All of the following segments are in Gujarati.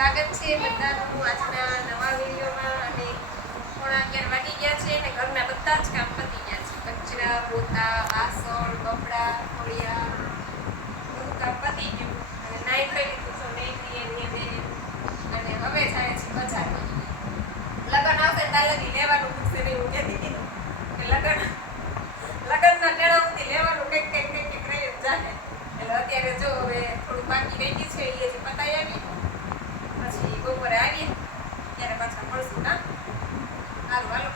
સ્વાગત છે બધાનું આજના નવા વિડીયોમાં અને 11:30 વાગી ગયા છે અને ઘરના બધા જ કામ પતી ગયા છે. કચરા, પોતા, વાસણ, કપડાં, ખોળિયા બધું કામ પતી ગયું અને નાઈ થઈ લીધું તો અને હવે જાય છે બજારમાં. લગ્ન આવશે ત્યાં લગી લેવાનું પૂછશે નહીં. હું કહેતી હતી કે લગ્નના ટેણા સુધી લેવાનું કંઈક રહી જ જાય. એટલે અત્યારે જો હવે થોડું બાકી રહી ગયું છે એ જે પતાવી આવી પછી બપોરે આવીએ ત્યારે પાછા મળશું. ના સારું હાલો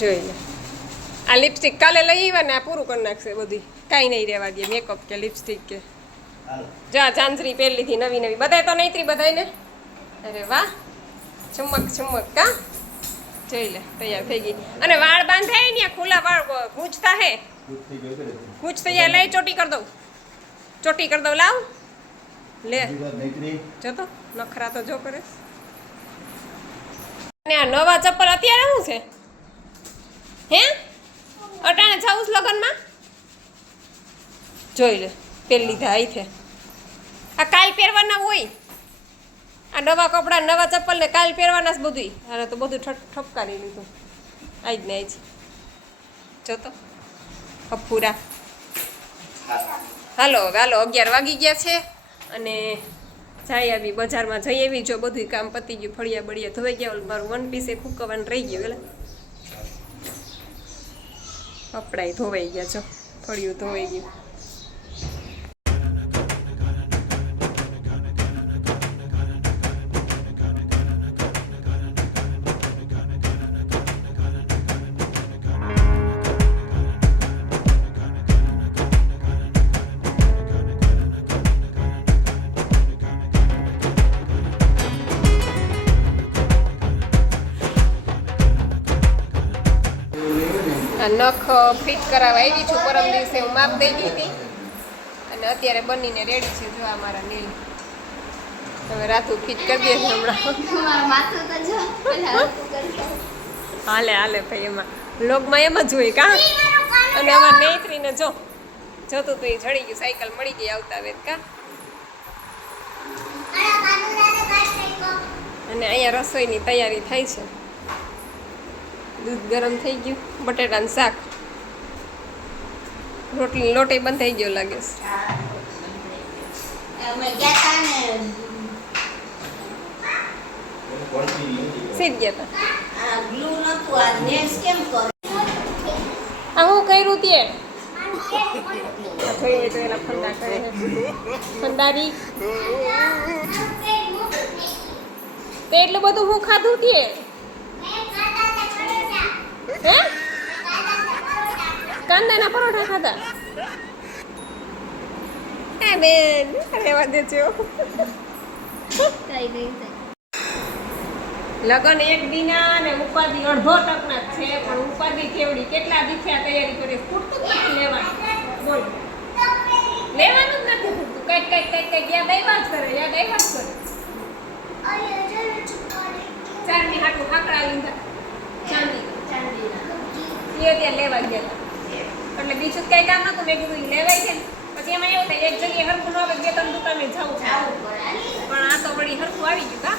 જોઈ લે. આ લિપસ્ટિક કાલે લઈ આવ્યા ને આ પૂરું કરી નાખશે બધી. કાંઈ નહીં રહેવા દે મેકઅપ કે લિપસ્ટિક કે જો આ ઝાંઝરી પહેરી લીધી નવી નવી. બધાય તો નહીં બધાને. અરે વાહ ચમક ચમક કા જોઈ લે તૈયાર થઈ ગઈ. અને વાળ બાંધાય ને ખુલ્લા વાળ ગૂંચતા હે ગૂંચ થઈ જાય. લઈ ચોટી કરી દઉં લાવ લે જો તો નખરા તો જો કરે. અને આ નવા ચપ્પલ અત્યારે શું છે હે અટાણે જાઉં લગનમાં જોઈ લે પહેરી લીધા અહીંથી. આ કાલ પહેરવાના હોય આ નવા કપડાં નવા ચપ્પલ ને કાલ પહેરવાના જ બધું. અને તો બધું ઠપકારી લીધું આજ ને આજ જો તો અફુરા. હાલો હવે હાલો 11 વાગી ગયા છે અને જઈ આવી બજારમાં જઈ આવી. જો બધું કામ પતી ગયું. ફળિયા બળિયા ધોઈ ગયા. મારું વન પીસ એ ફૂકવાનું રહી ગયું. એટલે કપડાય ધોવાઈ ગયા. જો ફળિયું ધોવાઈ ગયું. નખ ફિટ કરાવવા આવી છું. પરમ દિવસે હું માપ દઈ દીધી અને અત્યારે બનીને રેડી છે. જો અમારા નીલ હવે રાતું ફિટ કરી દે હમણાં. હાલે ભાઈ એમાં લોગમાં એમ જ હોય કા. અને અમારા નેત્રીને જોતું તો એ જડી ગયું. સાયકલ મળી ગઈ આવતા વેત કા. અને અહીંયા રસોઈની તૈયારી થાય છે. દૂધ ગરમ થઈ ગયું. બટેટાનું શાક. રોટલી લોટ બંધ થઈ ગયો લાગે છે. સીધ ગયા હતા. હું કર્યું તે ફંદા કરે ફંદારી તે એટલું બધું હું ખાધું તે હે કાંદાના પરોઠા ખાધા. હે બેન રહેવા દેજો. લગન એક દિના અને ઉપાધિ અડધો ટકના છે. પણ ઉપાધિ કેવડી કેટલા દીથ્યા તૈયારી કરી ખૂટતું જ નથી લેવાનું. બોલ લેવાનું જ નથી ખૂટતું. કઈક યાદ આવ્યા જ કરે. ચાંદની હાટું હાકડા લીધા. ચાંદી ત્યાં લેવા ગયા હતા. એટલે બીજું કઈ કામ નતું. મેં કીધું લેવાય છે. પછી એમાં એવું થાય એક જગ્યાએ હરખું ન આવે 2-3 દુકાને જવું છે. પણ આ તો વળી હરખું આવી ગયું કા.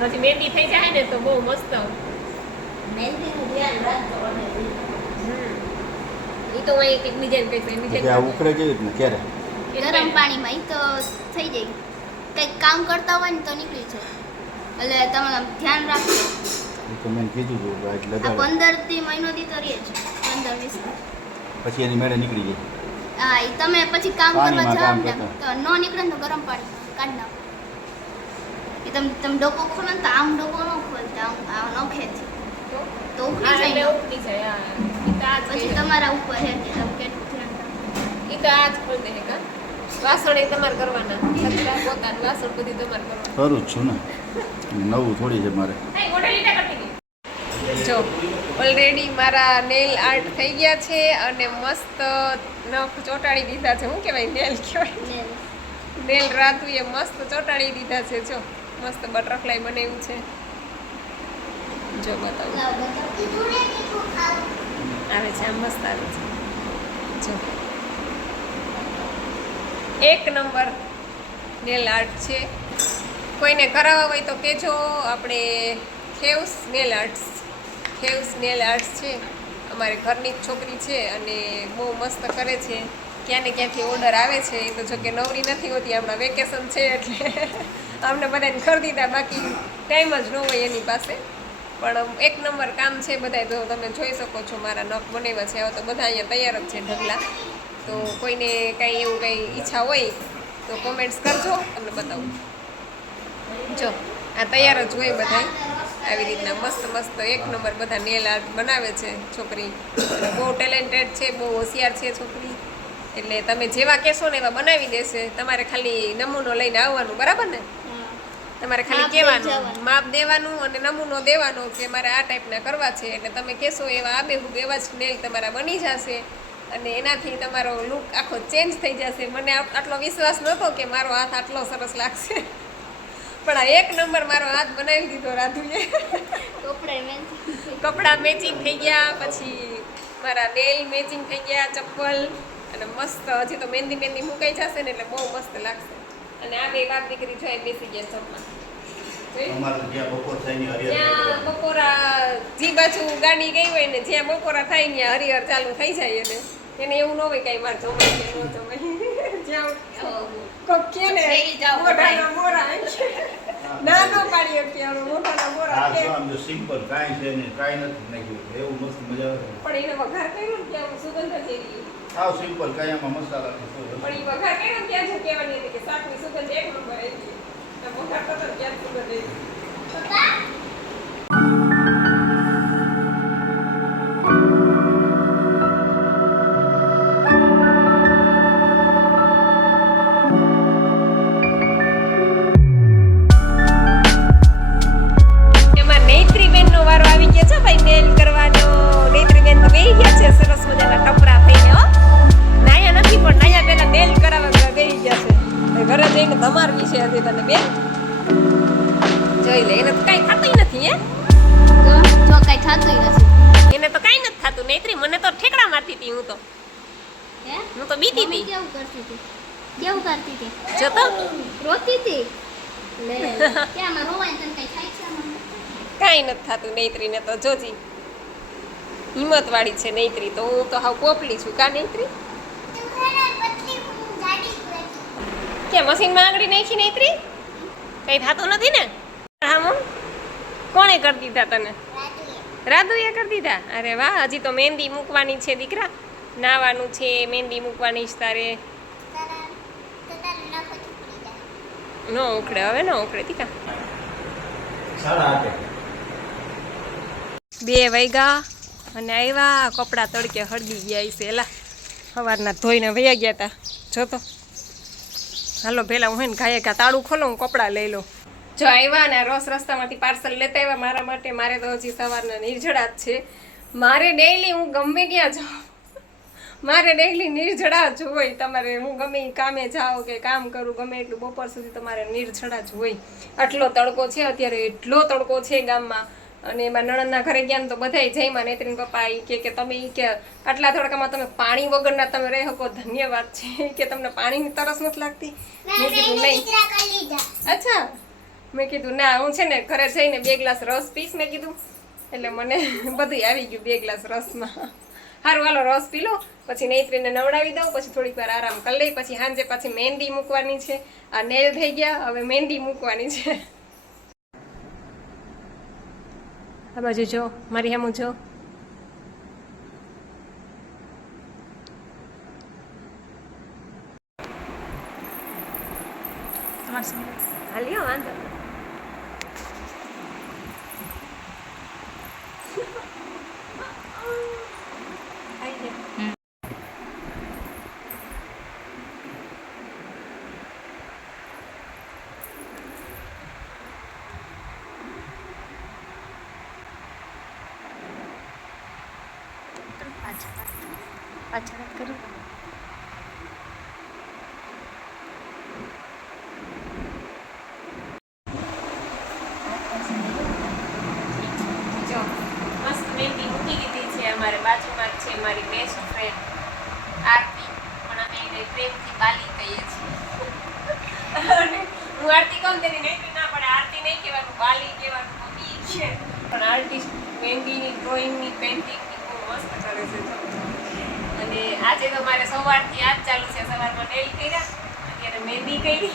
પછી મહેંદી થઈ જાય ને તો બહુ મસ્ત. એ તો એક બીજાને કઈ ઉકળે કેવી રીતના ક્યારે ગરમ પાણીમાં તો થઈ જાય. કંઈક કામ કરતા હોય ને તો નીકળી જાય. એટલે તમે ધ્યાન રાખજો. તો મેં કીધું હતું એટલે 15 થી મહિનો દી તો રહે છે. 15-20 પછી એની મેળે નીકળી જાય. હા એ તમે પછી કામ કરવા જાવ ને તો ન નીકળે ને તો ગરમ પાણી કાઢી નાખો. એ તમે ડોકો ખોલો ને તો આમ ડોકો ન ખોલતા આમ નખે છે તો ઉખડી જાય. પછી તમારા ઉપર હે કે તમે કેટલું ધ્યાન રાખો. એ તો આ જ ખોલ દે કા. વાસણ એ તમારે કરવાના. કચરા પોતાનું વાસણ બધી તમારે કરવાનું. કરું જ છું ને. નવું થોડી છે મારે. જો ઓલરેડી મારા નેલ આર્ટ થઈ ગયા છે અને મસ્ત નખ ચોંટાડી દીધા છે. શું કહેવાય નેલ કહેવાય. નેલ રાતુએ મસ્ત ચોંટાડી દીધા છે. જો મસ્ત બટરફ્લાય બનાવ્યું છે. જો બતાવું આવે છે આમ મસ્ત આવે છે. જો એક નંબર નેલ આર્ટ છે. કોઈને કરાવવા હોય તો કહેજો. આપણે ખેવ્સ નેલ આર્ટ્સ છે. અમારે ઘરની જ છોકરી છે અને બહુ મસ્ત કરે છે. ક્યાં ને ક્યાંથી ઓર્ડર આવે છે. એ તો જો કે નવરી નથી હોતી, હમણાં વેકેશન છે એટલે અમને બધાને કરી દીધા, બાકી ટાઈમ જ ન હોય એની પાસે. પણ એક નંબર કામ છે. બધા જો તમે જોઈ શકો છો મારા નખ બનાવ્યા છે. હવે તો બધા અહીંયા તૈયાર જ છે ઢગલા. તો કોઈને કાંઈ એવું કંઈ ઈચ્છા હોય તો કોમેન્ટ્સ કરજો, તમને બતાવું. જો આ તૈયાર જ હોય બધા આવી રીતના મસ્ત એક નંબર બધા નેલ આર્ટ બનાવે છે છોકરી. બહુ ટેલેન્ટેડ છે, બહુ હોશિયાર છે છોકરી. એટલે તમે જેવા કહેશો ને એવા બનાવી દેશે. તમારે ખાલી નમૂનો લઈને આવવાનું, બરાબર ને? તમારે ખાલી કહેવાનું, માપ દેવાનું અને નમૂનો દેવાનો કે મારે આ ટાઈપના કરવા છે. એટલે તમે કહેશો એવા આબેહૂબ એવા જ નેલ તમારા બની જશે અને એનાથી તમારો લુક આખો ચેન્જ થઈ જશે. મને આટલો વિશ્વાસ નહોતો કે મારો હાથ આટલો સરસ લાગશે, પણ આ એક નંબર મારો હાથ બનાવી દીધો રાધુએ. કપડાં મેચિંગ થઈ ગયા, પછી મારા નેલ મેચિંગ થઈ ગયા, ચપ્પલ અને મસ્ત. હજી તો મહેંદી મુકાઈ જશે ને એટલે બહુ મસ્ત લાગશે. અને આ બે બાપ દીકરી જોઈ બેસી ગયા જમવા. જ્યાં બપોરા જે બાજુ ગાડી ગઈ હોય ને જ્યાં બપોરા થાય ત્યાં હરિહર ચાલુ થઈ જાય. એને એવું ન હોય કઈ મારે જમાય કે ન જમાય. જ્યાં કોક કે ને મોઢાના મોરા ના નો પાડી અત્યારે મોઢાના મોરા કે સિમ્પલ કાંઈ છે ને કાંઈ નથી નાખ્યું એવું મસ્ત મજા આવે. પણ એને વઘાર કર્યો ને ત્યાં સુગંધ જ એવી. સાવ સિમ્પલ કાંઈ આમાં મસાલા નથી. પણ એ વઘાર કર્યો ને ત્યાં જ કહેવાની હતી કે શાકની સુગંધ એક નંબર આવી ગઈ. વઘાર કરતો ત્યાં સુગંધ આવી. ધમારવી છે હજી તને બેન જોઈ લે. એને તો કઈ થતું નથી. જો કઈ થતું નથી એને તો કઈ નથી થતું. નૈત્રી મને તો ઠેકડા મારતી હતી. હું તો બીતી હતી. કેવું કરતી હતી જો તો રોતી હતી. લે કેમ રોવાય તને કઈ થાય છે? કઈ નથી થતું નૈત્રીને તો. જોજી હિંમત વાળી છે નૈત્રી તો. હું તો હાવ પોપડી છું. કા નૈત્રી? કે મશીનમાં આંગળી નાખી નૈત્રી? કઈ થતું નથી ને? હા, કોણે કરી દીધા તને? રાધુએ કરી દીધા. અરે વાહ. હજી તો મહેંદી મૂકવાની છે દીકરા. નાવાનું છે, મહેંદી મૂકવાની છે તારે. ન ઉખડે હવે, ન ઉખડે દીકા. 2 વાગ્યા અને આવ્યા. કપડાં તડકે હળગી ગયા છે. એલા સવારના ધોઈને વયા ગયા હતા. જો તો હાલો પહેલાં હું ને ઘાયે ઘા તાળું ખોલો, હું કપડાં લઈ લઉં. જો આવ્યા ને રસ્તામાંથી પાર્સલ લેતા આવ્યા મારા માટે. મારે તો હજી સવારના નિર્જળા જ છે. મારે ડેઈલી હું ગમે ત્યાં જાઉં, મારે ડેઈલી નિર્જળા જ હોય. તમારે હું ગમે કામે જાઉં કે કામ કરું ગમે એટલું બપોર સુધી તમારે નિર્જળા જ હોય. આટલો તડકો છે અત્યારે, એટલો તડકો છે ગામમાં. અને એમાં નણંદના ઘરે ગયા ને તો બધાય જઈમાં નૈત્રીન પપ્પા કે તમે કે આટલા તડકામાં તમે પાણી વગરના તમે રહી શકો, ધન્યવાદ છે કે તમને પાણીની તરસ નથી લાગતી. મેં કીધું નહીં. અચ્છા, મેં કીધું ના, હું છે ને ઘરે જઈને 2 ગ્લાસ રસ પીશ મેં કીધું. એટલે મને બધું આવી ગયું 2 ગ્લાસ રસમાં. સારું હાલો રસ પી લો, પછી નૈત્રીને નવડાવી દઉં, પછી થોડીક વાર આરામ કરી લઈ, પછી સાંજે પાછી મહેંદી મૂકવાની છે. આ નેલ થઈ ગયા, હવે મહેંદી મૂકવાની છે. આ બાજુ જો, મારી સામું જો. હાલ્યો વાંધો. પાછળ કરું. જો મસ્ત મહેંદી મૂકી દીધી છે. અમારે બાજુમાં જ છે મારી બેસ્ટ ફ્રેન્ડ આરતી, પણ અમે એને પ્રેમથી બાલી કહીએ છીએ. અને હું આરતી કહું તેની નૈત્રી ના પડે, આરતી નહીં કહેવાનું, બાલી કહેવાનું, મમ્મી છે. પણ આર્ટિસ્ટ મહેંદીની, ડ્રોઈંગની, પેઇન્ટિંગની બહુ મસ્ત કરે છે જો. અને આજે તો મારે સવારથી આજ ચાલુ છે. સવારમાં નેલ કર્યા, અત્યારે મહેંદી કરી,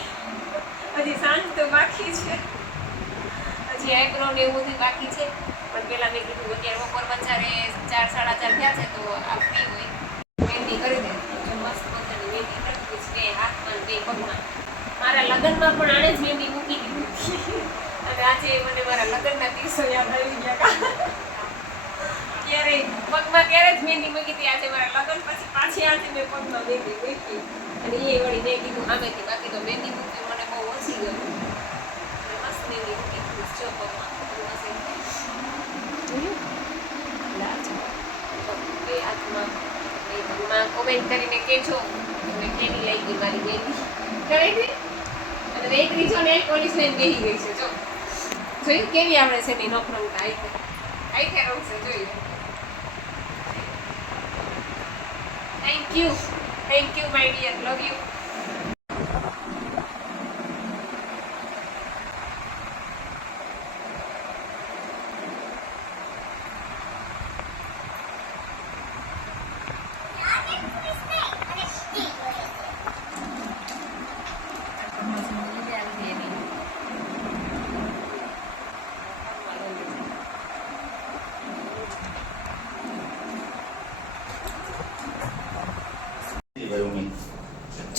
હજી સાંજ તો બાકી છે, હજી આઈબ્રો ને એવું બધું બાકી છે. પણ પેલા મેં કીધું અત્યારે બપોર બચારે 4 સાડા 4 થયા છે તો આ ફ્રી હોય મહેંદી કરી દે. જો મસ્ત મજાની મહેંદી કરતી છે, બે હાથમાં બે પગમાં. મારા લગ્નમાં પણ આણે જ મહેંદી મૂકી દીધી અને આજે મને મારા લગ્નના દિવસો યાદ આવી ગયા. ત્યારે પગમાં ત્યારે જ મહેંદી મૂકી હતી. આજે મારા લગ્ન પછી પાછી આજે મેં પગમાં મહેંદી મૂકી અને એ વળી મેં કીધું સામેથી, બાકી તો મહેંદી મૂકવી મને બહુ ઓછી ગમી. મસ્ત મહેંદી મૂકી દીધી જો પગમાં. કોમેન્ટ કરીને કહેજો તમને કેવી લાગી મારી મહેંદી. કરેક્ટ અને નૈત્રી જો ને પોલીસ લાઈન બેહી ગઈ છે જો. જોયું કેવી આવડે છે એની નોકરંગતા આઈ રમશે જોયું. Thank you my dear, love you.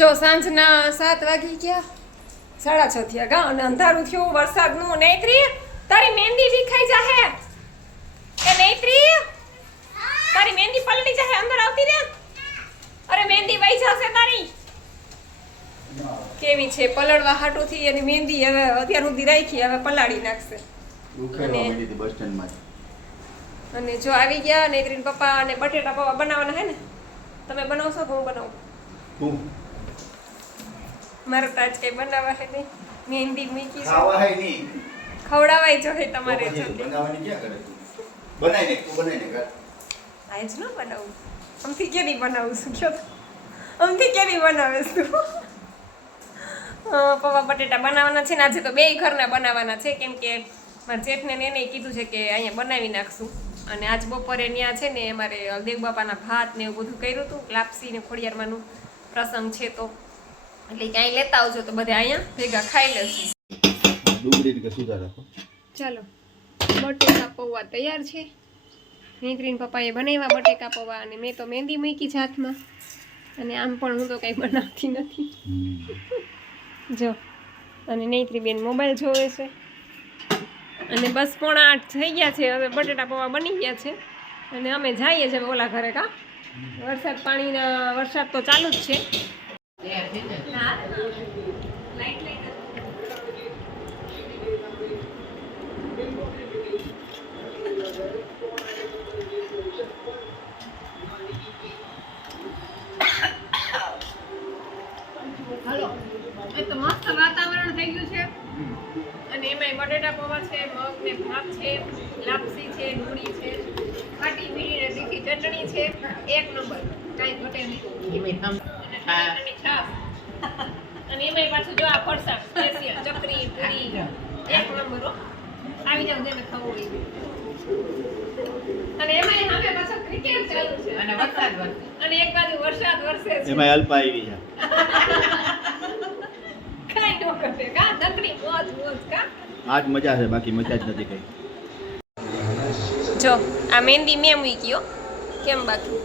જો સાંજના 7 વાગી ગયા, 6:30 થયા ગા અને અંધારું થયું વરસાદનું. નૈત્રી તારી મહેંદી વિખાઈ જાહે. એ નૈત્રી તારી મહેંદી પલળી જાહે, અંદર આવતી રે. અરે મહેંદી વહી જશે તારી. કેવી છે પલળવા હાટુથી એની મહેંદી હવે અત્યાર સુધી રાખી, હવે પલાળી નાખશે. અને જો આવી ગયા નૈત્રીન પપ્પા અને બટેટા પૌવા બનાવવાના હે ને. તમે બનાવશો કે હું બનાવું? મારે તો આજ કઈ બનાવવા હે નહીં. મહેંદી મૂકી ખાવા હે નહીં, ખવડાવાય જો હે તમારે જો બનાવવાની ક્યાં કરે તું? બનાવીને તું બનાવીને કર. આજ ન બનાવું. અમથી કેરી બનાવું છું કયો તો. અમથી કેરી બનાવે છું. પૌવા બટેટા બનાવવાના છે ને આજે તો બેય ઘરના બનાવવાના છે, કેમ કે મારા જેઠને ને એને કીધું છે કે અહીંયા બનાવી નાખશું. અને આજ બપોરે ત્યાં છે ને અમારે દેવ બાપાના ભાત ને એવું બધું કર્યું હતું, લાપસી ને ખોડિયારમાંનું પ્રસંગ છે તો એટલે ક્યાંય લેતા આવજો તો બધા અહીંયા ભેગા ખાઈ લેશું. ડુંગળી કે સુધા રાખો. ચાલો બટેકા પૌવા તૈયાર છે. નૈત્રીન પપ્પાએ બનાવ્યા બટેકા પૌવા અને મેં તો મહેંદી મૂકી છે હાથમાં. અને આમ પણ હું તો કંઈ બનાવતી નથી જો. અને નૈત્રી બેન મોબાઈલ જોવે છે. અને બસ 7:45 થઈ ગયા છે, હવે બટેટા પૌવા બની ગયા છે અને અમે જઈએ છીએ ઓલા ઘરે. કા વરસાદ તો ચાલુ જ છે. હા લાઈટ હાલો એ તો મસ્ત વાતાવરણ થઈ ગયું છે. અને એમાંય બટેટા પૌવા છે, મગ ને ભાત છે, લાપસી છે, ડુંગળી છે, ખાટી મીઠી ને તીખી ચટણી છે. એક નંબર, કાંઈ ઘટે નહીં. અને છાશ અને એમાંય પાછું જો આ ફરસાણ સ્પેશિયલ ચકરી પૂરી એક નંબર હો. આવી જાવ જેને ખાવું હોય. અને એમાંય સામે પાછો ક્રિકેટ ચાલુ છે અને વરસાદ વરસે અને એક બાજુ વરસાદ વરસે છે. એમાં અલ્પા આવી છે. કાંઈ ન ઘટે કા નકરી મોજ કા. આજ મજા છે, બાકી મજા જ નથી કઈ. જો આ મહેંદી મેં મૂકી હો. કેમ બાકી?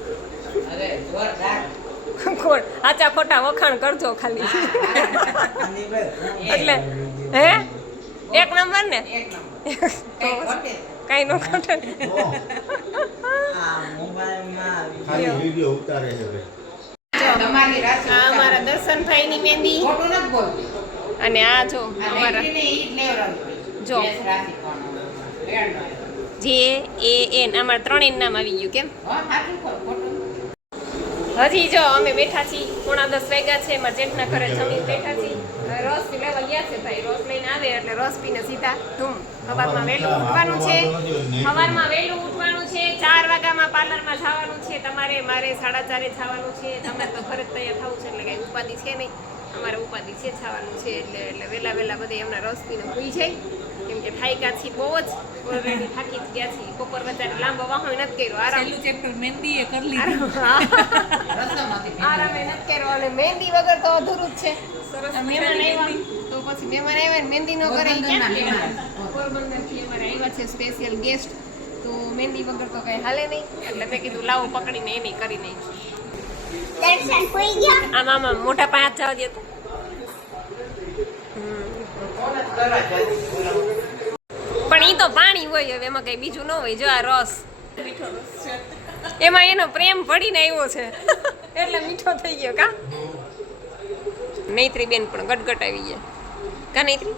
અરે જોરદાર. કોણ આચા ખોટા વખાણ કરજો ખાલી. એટલે હે એક નંબર ને એક નંબર. કઈ નો ઘટે. આ મોબાઈલમાં ખાલી વિડિયો ઉતારે છે હવે. તમારી રાશિ આ અમારા દર્શનભાઈની મહેંદી ખોટું નથી બોલતી. અને આ જો અમારા ને ઈ જ લેવડાવવી. જો. બેસ રાશિ કોણ બેન JAN અમારા ત્રણેય નામ આવી ગયું. કેમ હો સાચું કહો ખોટું. હજી જો અમે બેઠા છીએ, 9:30 વાગ્યા છે. મારા જેઠના ઘરે જમીન બેઠા છીએ. રસ લેવા ગયા છે ભાઈ. રસ લઈને આવે એટલે રસ પીને સીધા ધૂમ. સવારમાં વહેલું ઉઠવાનું છે. સવારમાં વહેલું ઉઠવાનું છે. 4 વાગ્યામાં પાર્લરમાં જવાનું છે તમારે. મારે 4:30 જવાનું છે. તમે તો ઘરે જ તૈયાર થવું છે એટલે કઈ ઉપાધિ છે નહીં. અમારે ઉપાધિ છે છાવાનું છે એટલે વહેલા બધે એમના રસ પીને ભૂઈ જાય કેમ કે થાયકા છીએ બહુ જ ઓલરેડી થાકી જ ગયા છીએ બપોર વચ્ચે લાંબો વાહો નથી કર્યો આરામ છેલ્લું ચેપ્ટર મહેંદી એ કરી લીધું રસ્તામાંથી આરામે નથી કર્યો અને મહેંદી વગર તો અધૂરું જ છે સરસ મહેમાન આવ્યા તો પછી મહેમાન આવ્યા ને મહેંદી નો કરે ઈ ક્યાં પોરબંદરના મહેમાન? પોરબંદરથી અમારે આવ્યા છે સ્પેશિયલ ગેસ્ટ તો મહેંદી વગર તો કઈ હાલે નહીં એટલે મેં કીધું લાવો પકડીને એની કરી નાખી દર્શન કોઈ ગયા આમાં મોટા પાંચ જવા દે તો પણ ઈ તો પાણી હોય હવે એમાં કઈ બીજું ન હોય જો આ રસ એમાં એનો પ્રેમ પડીને આવ્યો છે એટલે મીઠો થઈ ગયો કા નૈત્રી બેન પણ ગટગટ આવી ગયા કા નૈત્રી